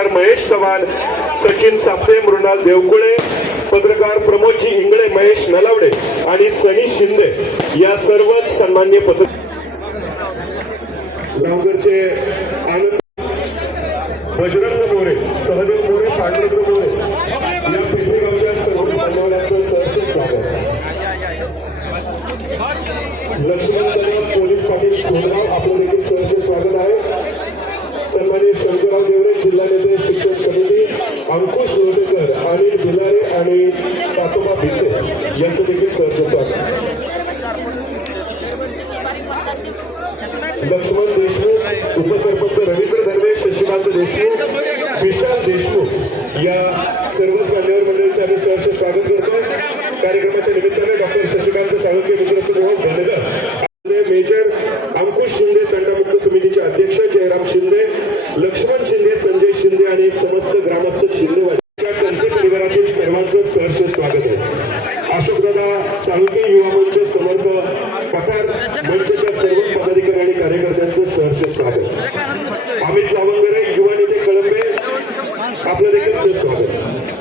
पत्रकार महेश चव्हाण सचिन सापटे मृणाल देवकुळे पत्रकार प्रमोदजी इंगळे महेश नलावडे आणि सनी शिंदे या सर्वच सन्मान्य पत्र गावकरचे आनंद बजरंग मोरे सहदेव मोरे पांडुरंग मोरे या पेठे सर्व मान्यवरांचं सहर्ष स्वागत. लक्ष्मण कदम पोलीस पाटील सोनगाव आपलं देखील सहर्ष स्वागत आहे. सन्मान्य शंकरराव देवरे जिल्हा शिक्षण समिती अंकुश लोटेकर आणि दुलारे आणि तातोबा भिसे यांचं देखील सहर्ष स्वागत. लक्ष्मण देशमुख उपसरपंच रवींद्र धर्मे शशिकांत देशमुख विशाल देशमुख या सर्वच मान्यवर मंडळीचे आम्ही सहर्ष स्वागत करतो. कार्यक्रमाच्या निमित्ताने डॉक्टर शशिकांत साळुंके मित्रसमूह धन्यवाद. मेजर अंकुश शिंदे तंटामुक्त समितीचे अध्यक्ष जयराम शिंदे लक्ष्मण आणि समस्त ग्रामस्थ शिंदेवाडीच्या कनसे परिवारातील सर्वांचं सहर्ष स्वागत आहे. अशोकदादा साळुंके युवा मंच समर्थ पठार मंचच्या सर्व पदाधिकारी आणि कार्यकर्त्यांचं सहर्ष स्वागत. अमित लावंगरे युवा नेते कळंबे आपलं देखील सहस्वागत